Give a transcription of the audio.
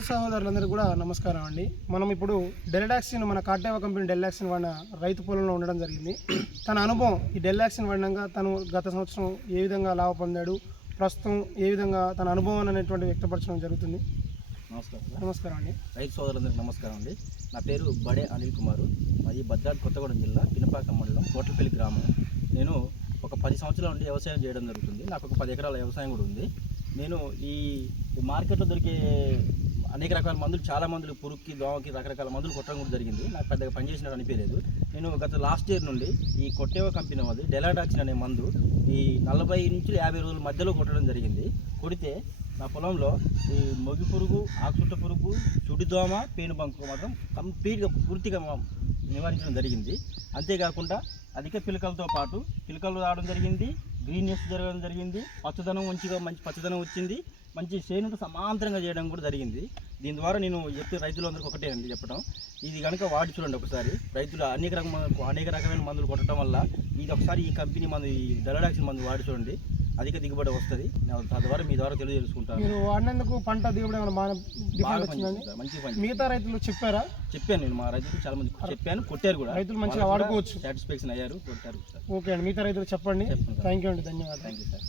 రైతు సహోదరులందరికీ కూడా నమస్కారం అండి. మనం ఇప్పుడు డెల్డాక్సిన్ మన కాటేవా కంపెనీ డెల్డాక్సిన్ వాడిన రైతు పొలంలో ఉండడం జరిగింది. తన అనుభవం ఈ డెల్డాక్సిన్ వాడినాక తను గత సంవత్సరం ఏ విధంగా లాభ పొందాడు, ప్రస్తుతం ఏ విధంగా తన అనుభవం అనేటువంటి వ్యక్తపరచడం జరుగుతుంది. నమస్కారం అండి. రైతు సోదరులందరికీ నమస్కారం అండి. నా పేరు బడే అనిల్ కుమారు. మాది భద్రాద్రి కొత్తగూడెం జిల్లా పినపాక మండలం కోట్లపల్లి గ్రామం. నేను ఒక 10 సంవత్సరాల నుండి వ్యవసాయం చేయడం జరుగుతుంది. నాకు ఒక 10 ఎకరాల వ్యవసాయం కూడా ఉంది. నేను ఈ మార్కెట్లో దొరికే అనేక రకాల మందులు, చాలా మందులు, పురుగుకి, దోమకి రకరకాల మందులు కొట్టడం కూడా జరిగింది. నాకు పెద్దగా పనిచేసినట్టు అనిపించలేదు. నేను గత లాస్ట్ ఇయర్ నుండి ఈ కొట్టేవా కంపెనీ వాళ్ళు డెల్డాక్సిన్ అనే మందు ఈ 40 నుంచి 50 రోజుల మధ్యలో కొట్టడం జరిగింది. కొడితే నా పొలంలో ఈ మొగి పురుగు, ఆకుచుట్ట పురుగు, చుడిదోమ, పేనుబంకు మాత్రం పూర్తిగా నివారించడం జరిగింది. అంతేకాకుండా అధిక పిలకలతో పాటు పిలకలు రావడం జరిగింది, గ్రీన్నెస్ జరగడం జరిగింది, పచ్చదనం మంచి పచ్చదనం వచ్చింది, మంచి చేనుకు సమాంతరంగా చేయడం కూడా జరిగింది. దీని ద్వారా నేను చెప్పే రైతులందరికీ ఒకటే అండి చెప్పడం, ఇది కనుక వాడి చూడండి ఒకసారి. రైతులు అనేక రకమైన మందులు కొట్టడం వల్ల ఇది ఒకసారి ఈ కంపెనీ మందు, ఈ డెల్డాక్సిన్ మందు వాడి చూడండి, అధిక దిగుబడి వస్తుంది. తద్వారా మీ ద్వారా తెలియజేసుకుంటాను. మీరు వాడినందుకు పంట దిగుబడి మంచి మిగతా రైతులు చెప్పారా? చెప్పాను నేను, మా రైతులు చాలా మంది చెప్పాను, కొట్టారు కూడా. రైతులు మంచిగా వాడుకోవచ్చు, సాటిస్ఫాక్షన్ అయ్యారు, కొట్టారు. ఓకే అండి. మిగతా రైతులు చెప్పండి. థ్యాంక్ యూ అండి, ధన్యవాదాలు. Thank you sir.